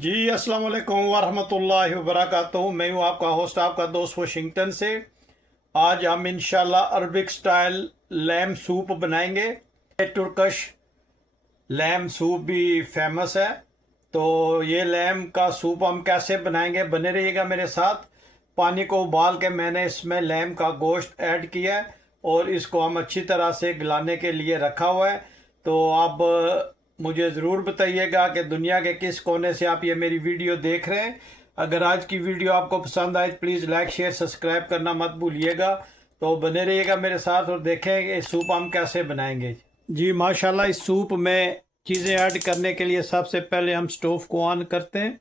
जी अस्सलाम वालेकुम वरहमतुल्लाहि वबरकातुहू। मैं हूँ आपका होस्ट, आपका दोस्त वाशिंगटन से। आज हम इंशाल्लाह अरबिक स्टाइल लैम सूप बनाएंगे। तुर्कश लैम सूप भी फेमस है। तो ये लैम का सूप हम कैसे बनाएंगे, बने रहिएगा मेरे साथ। पानी को उबाल के मैंने इसमें लैम का गोश्त ऐड किया है और इसको हम अच्छी तरह से गलाने के लिए रखा हुआ है। तो आप मुझे ज़रूर बताइएगा कि दुनिया के किस कोने से आप ये मेरी वीडियो देख रहे हैं। अगर आज की वीडियो आपको पसंद आए प्लीज़ लाइक शेयर सब्सक्राइब करना मत भूलिएगा। तो बने रहिएगा मेरे साथ और देखें कि सूप हम कैसे बनाएंगे। जी माशाल्लाह, इस सूप में चीज़ें ऐड करने के लिए सबसे पहले हम स्टोव को ऑन करते हैं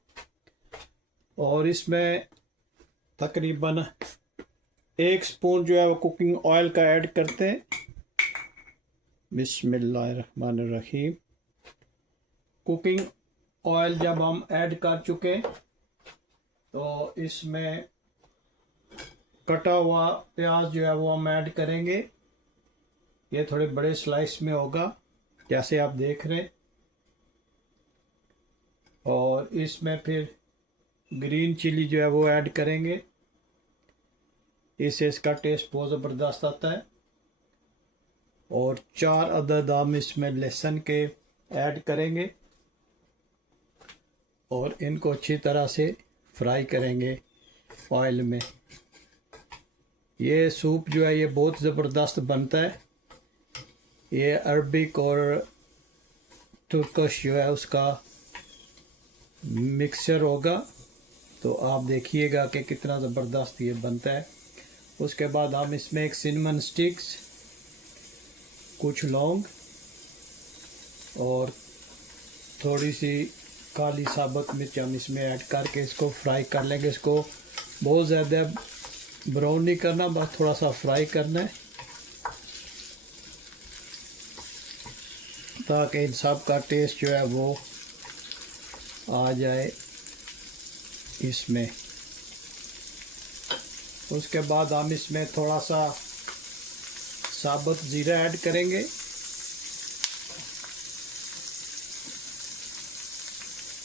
और इसमें तकरीबन 1 स्पून जो है वो कुकिंग ऑयल का ऐड करते हैं। बिस्मिल्लाहिर्रहमानिर्रहीम। कुकिंग ऑयल जब हम ऐड कर चुके तो इसमें कटा हुआ प्याज जो है वो हम ऐड करेंगे। ये थोड़े बड़े स्लाइस में होगा जैसे आप देख रहे हैं। और इसमें फिर ग्रीन चिली जो है वो ऐड करेंगे। इससे इसका टेस्ट बहुत ज़बरदस्त आता है। और 4 अदद हम इसमें लहसुन के ऐड करेंगे और इनको अच्छी तरह से फ्राई करेंगे ऑयल में। ये सूप जो है ये बहुत ज़बरदस्त बनता है। ये अरबिक और तुर्कश जो है उसका मिक्सचर होगा। तो आप देखिएगा कि कितना ज़बरदस्त ये बनता है। उसके बाद हम इसमें एक सिनेमन स्टिक्स, कुछ लौंग और थोड़ी सी काली साबुत मिर्च हम इसमें ऐड करके इसको फ्राई कर लेंगे। इसको बहुत ज़्यादा ब्राउन नहीं करना, बस थोड़ा सा फ्राई करना है ताकि इन सब का टेस्ट जो है वो आ जाए इसमें। उसके बाद हम इसमें थोड़ा सा साबुत ज़ीरा ऐड करेंगे।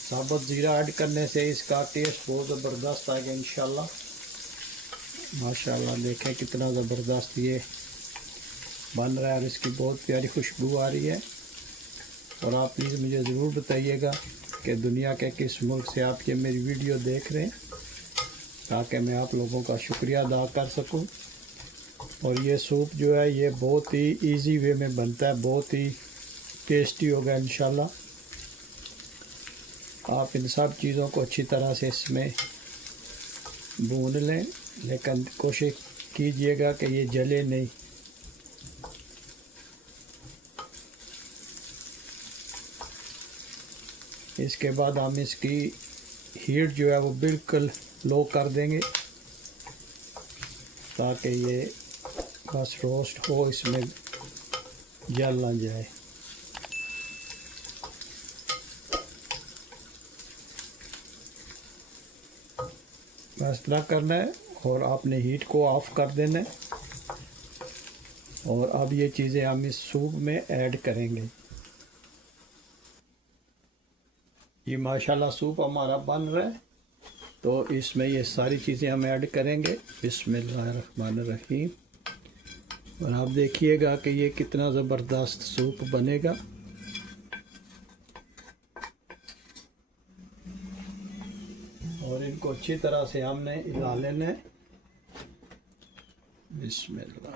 साबुत ज़ीरा ऐड करने से इसका टेस्ट बहुत ज़बरदस्त आएगा इंशाल्लाह। माशाल्लाह देखें कितना ज़बरदस्त ये बन रहा है और इसकी बहुत प्यारी खुशबू आ रही है। और आप प्लीज़ मुझे ज़रूर बताइएगा कि दुनिया के किस मुल्क से आप ये मेरी वीडियो देख रहे हैं ताकि मैं आप लोगों का शुक्रिया अदा कर सकूं। और ये सूप जो है ये बहुत ही इजी वे में बनता है, बहुत ही टेस्टी होगा इंशाल्लाह। आप इन सब चीज़ों को अच्छी तरह से इसमें भून लें, लेकिन कोशिश कीजिएगा कि ये जले नहीं। इसके बाद हम इसकी हीट जो है वो बिल्कुल लो कर देंगे ताकि ये बस रोस्ट हो, इसमें जल ना जाए। बस इतना करना है और आपने हीट को ऑफ कर देना है। और अब ये चीज़ें हम इस सूप में ऐड करेंगे। ये माशाल्लाह सूप हमारा बन रहा है तो इसमें ये सारी चीज़ें हम ऐड करेंगे। बिस्मिल्लाहिर्रहमानिर्रहीम। और आप देखिएगा कि ये कितना ज़बरदस्त सूप बनेगा। और इनको अच्छी तरह से हमने हिला लेना है। बिस्मिल्लाह।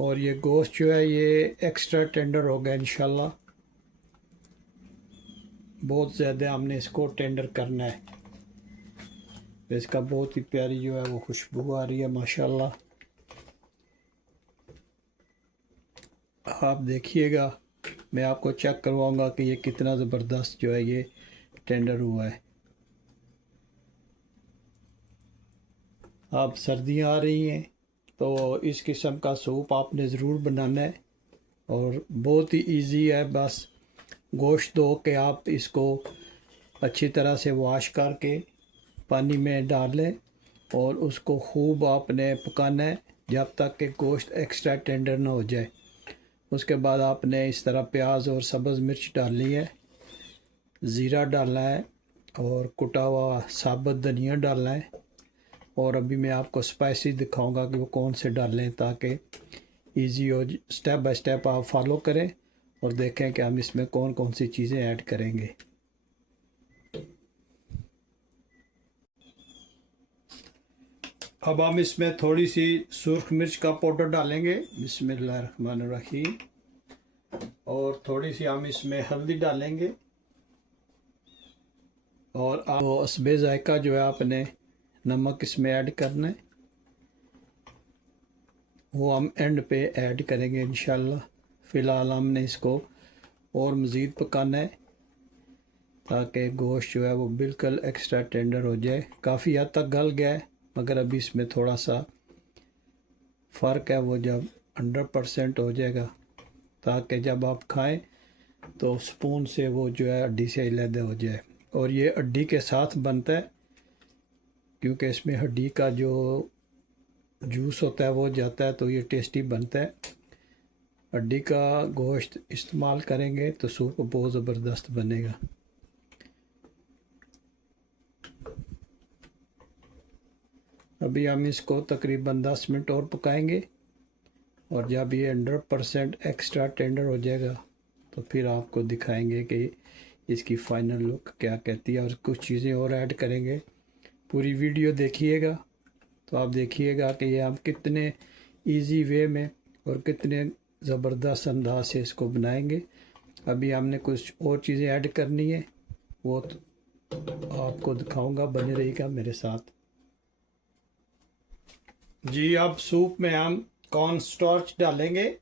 और ये गोश्त जो है ये एक्स्ट्रा टेंडर होगा इंशाल्लाह। बहुत ज़्यादा हमने इसको टेंडर करना है। इसका बहुत ही प्यारी जो है वो खुशबू आ रही है माशाल्लाह। आप देखिएगा, मैं आपको चेक करवाऊंगा कि ये कितना ज़बरदस्त जो है ये टेंडर हुआ है। अब सर्दियां आ रही हैं तो इस किस्म का सूप आपने ज़रूर बनाना है। और बहुत ही इजी है, बस गोश्त धो के आप इसको अच्छी तरह से वॉश करके पानी में डालें और उसको खूब आपने पकाना है जब तक कि गोश्त एक्स्ट्रा टेंडर ना हो जाए। उसके बाद आपने इस तरह प्याज और सब्ज़ मिर्च डालनी है ज़ीरा डालना है और कुटा हुआ साबुत धनिया डालना है। और अभी मैं आपको स्पाइसी दिखाऊंगा कि वो कौन से डालें ताकि इजी हो, स्टेप बाय स्टेप आप फॉलो करें और देखें कि हम इसमें कौन कौन सी चीज़ें ऐड करेंगे। अब हम इसमें थोड़ी सी सुर्ख मिर्च का पाउडर डालेंगे, बिस्मिल्लाहिर्रहमानिर्रहीम। और थोड़ी सी हम इसमें हल्दी डालेंगे। और वो हस्बे जायका जो है आपने नमक इसमें ऐड करना है, वो हम एंड पे ऐड करेंगे इंशाल्लाह। फ़िलहाल हमने इसको और मज़ीद पकाना है ताकि गोश्त जो है वो बिल्कुल एक्स्ट्रा टेंडर हो जाए। काफ़ी हद तक गल गया है मगर अभी इसमें थोड़ा सा फ़र्क है, वो जब 100% हो जाएगा ताकि जब आप खाएं तो स्पून से वो जो है हड्डी से अलग हो जाए। और ये हड्डी के साथ बनता है क्योंकि इसमें हड्डी का जो जूस होता है वो जाता है, तो ये टेस्टी बनता है। हड्डी का गोश्त इस्तेमाल करेंगे तो सूप बहुत ज़बरदस्त बनेगा। अभी हम इसको तकरीबन 10 मिनट और पकाएंगे और जब ये 100% एक्स्ट्रा टेंडर हो जाएगा तो फिर आपको दिखाएंगे कि इसकी फ़ाइनल लुक क्या कहती है। और कुछ चीज़ें और ऐड करेंगे। पूरी वीडियो देखिएगा तो आप देखिएगा कि ये हम कितने इजी वे में और कितने ज़बरदस्त अंदाज से इसको बनाएंगे। अभी हमने कुछ और चीज़ें ऐड करनी है, वो तो आपको दिखाऊंगा, बने रहिएगा मेरे साथ। जी, अब सूप में हम कॉर्न स्टार्च डालेंगे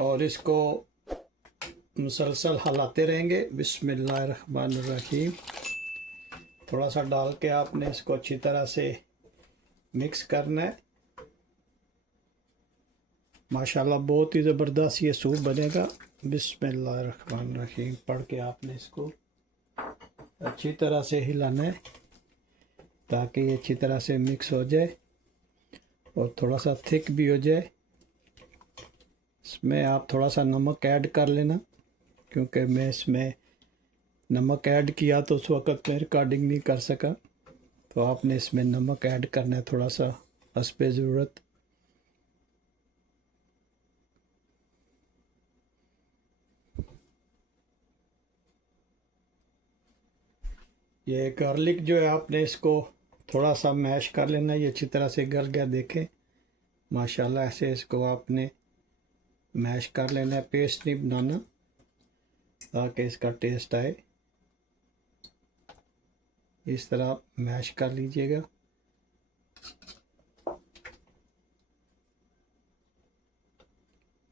और इसको मुसलसल हिलाते रहेंगे। बिस्मिल्लाहिर्रहमानिर्रहीम। थोड़ा सा डाल के आपने इसको अच्छी तरह से मिक्स करना है। माशाल्लाह बहुत ही ज़बरदस्त ये सूप बनेगा। बिस्मिल्लाहिर्रहमानिर्रहीम पढ़ के आपने इसको अच्छी तरह से हिलाना है ताकि ये अच्छी तरह से मिक्स हो जाए और थोड़ा सा थिक भी हो जाए। इसमें आप थोड़ा सा नमक ऐड कर लेना क्योंकि मैं इसमें नमक ऐड किया तो उस वक़्त मैं रिकॉर्डिंग नहीं कर सका, तो आपने इसमें नमक ऐड करना है थोड़ा सा हस्बे ज़रूरत। ये गार्लिक जो है आपने इसको थोड़ा सा मैश कर लेना। ये अच्छी तरह से गल गया, देखें माशाल्लाह। ऐसे इसको आपने मैश कर लेना है, पेस्ट नहीं बनाना ताकि इसका टेस्ट आए। इस तरह मैश कर लीजिएगा।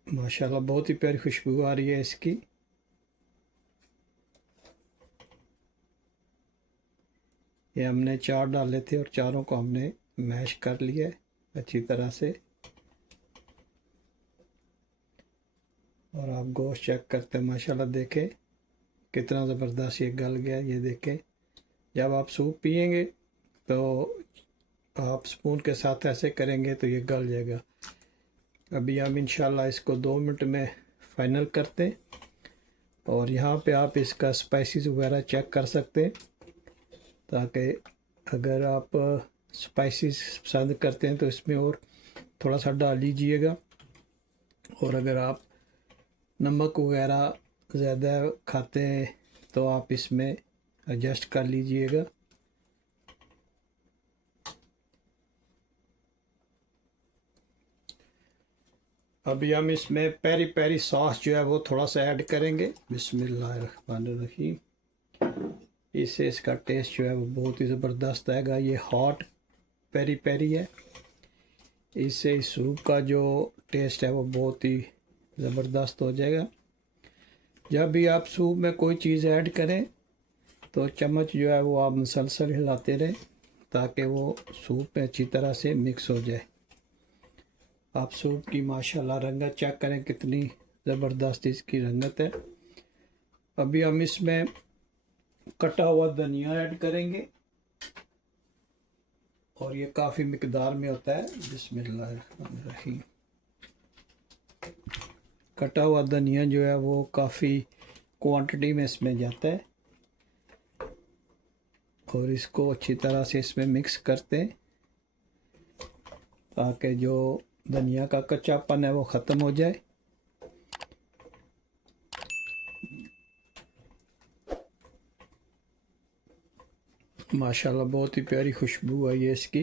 माशाल्लाह बहुत ही प्यारी खुशबू आ रही है इसकी। ये हमने 4 डाले थे और चारों को हमने मैश कर लिया है अच्छी तरह से। और आप गोश्त चेक करते हैं, माशाल्लाह देखें कितना ज़बरदस्त ये गल गया। ये देखें, जब आप सूप पिएंगे तो आप स्पून के साथ ऐसे करेंगे तो ये गल जाएगा। अभी हम इंशाल्लाह इसको 2 मिनट में फ़ाइनल करते हैं। और यहाँ पे आप इसका स्पाइसेस वगैरह चेक कर सकते हैं ताकि अगर आप स्पाइसेस पसंद करते हैं तो इसमें और थोड़ा सा डाल लीजिएगा। और अगर आप नमक वगैरह ज़्यादा खाते हैं तो आप इसमें एडजस्ट कर लीजिएगा। अभी हम इसमें पेरी पेरी सॉस जो है वो थोड़ा सा ऐड करेंगे। बिस्मिल्लाहिर्रहमानिर्रहीम। इससे इसका टेस्ट जो है वो बहुत ही ज़बरदस्त आएगा। ये हॉट पेरी पेरी है, इससे इस सूप का जो टेस्ट है वो बहुत ही ज़बरदस्त हो जाएगा। जब भी आप सूप में कोई चीज़ ऐड करें तो चम्मच जो है वो आप मुसलसल हिलाते रहें ताकि वो सूप में अच्छी तरह से मिक्स हो जाए। आप सूप की माशाल्लाह रंगत चेक करें कितनी ज़बरदस्त इसकी रंगत है। अभी हम इसमें कटा हुआ धनिया ऐड करेंगे और ये काफ़ी मिकदार में होता है। बिस्मिल्लाहिर्रहमानिर्रहीम। कटा हुआ धनिया जो है वो काफ़ी क्वांटिटी में इसमें जाता है। और इसको अच्छी तरह से इसमें मिक्स करते हैं ताकि जो धनिया का कच्चापन है वो ख़त्म हो जाए। माशाल्लाह बहुत ही प्यारी खुशबू आई है इसकी।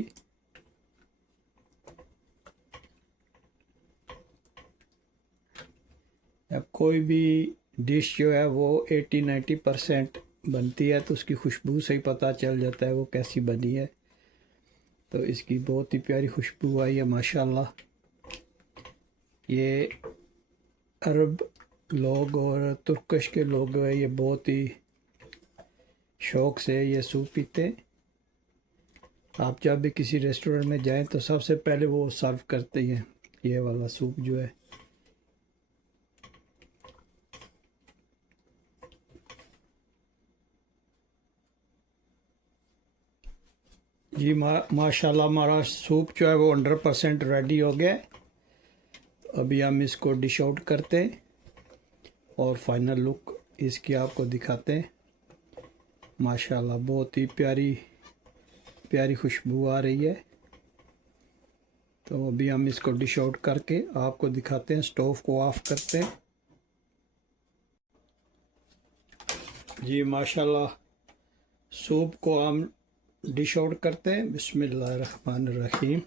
अब कोई भी डिश जो है वो 80-90% बनती है तो उसकी खुशबू से ही पता चल जाता है वो कैसी बनी है। तो इसकी बहुत ही प्यारी खुशबू आई है माशाल्लाह। ये अरब लोग और तुर्कश के लोग हैं, ये बहुत ही शौक़ से ये सूप पीते हैं। आप जब भी किसी रेस्टोरेंट में जाएं तो सबसे पहले वो सर्व करते हैं ये वाला सूप जो है। जी माशाल्लाह हमारा सूप जो है वो 100% रेडी हो गया है। अभी हम इसको डिश आउट करते हैं और फाइनल लुक इसकी आपको दिखाते हैं। माशाल्लाह बहुत ही प्यारी प्यारी खुशबू आ रही है। तो अभी हम इसको डिश आउट करके आपको दिखाते हैं। स्टोव को ऑफ करते हैं। जी माशाल्लाह सूप को हम डिश आउट करते हैं। बिस्मिल्लाहिर्रहमानिर्रहीम।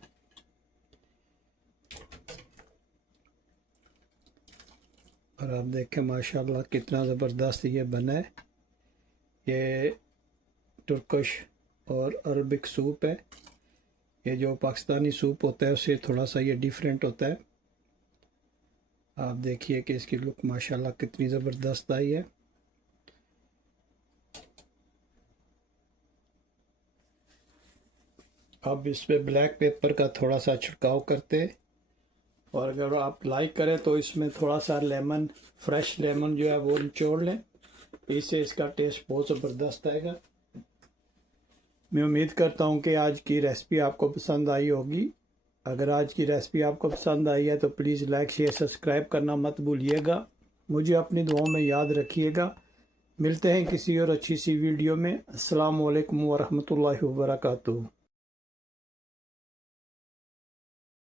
और आप देखें माशाल्लाह कितना ज़बरदस्त ये बना है। ये तुर्किश और अरबिक सूप है। ये जो पाकिस्तानी सूप होता है उससे थोड़ा सा ये डिफरेंट होता है। आप देखिए कि इसकी लुक माशाल्लाह कितनी ज़बरदस्त आई है। अब इस पर ब्लैक पेपर का थोड़ा सा छिड़काव करते हैं और अगर आप लाइक करें तो इसमें थोड़ा सा लेमन, फ्रेश लेमन जो है वो निचोड़ लें। इससे इसका टेस्ट बहुत ज़बरदस्त आएगा। मैं उम्मीद करता हूँ कि आज की रेसिपी आपको पसंद आई होगी। अगर आज की रेसिपी आपको पसंद आई है तो प्लीज़ लाइक शेयर सब्सक्राइब करना मत भूलिएगा। मुझे अपनी दुआओं में याद रखिएगा। मिलते हैं किसी और अच्छी सी वीडियो में। अस्सलामु अलैकुम वरहमतुल्लाहि वबरकातुहू।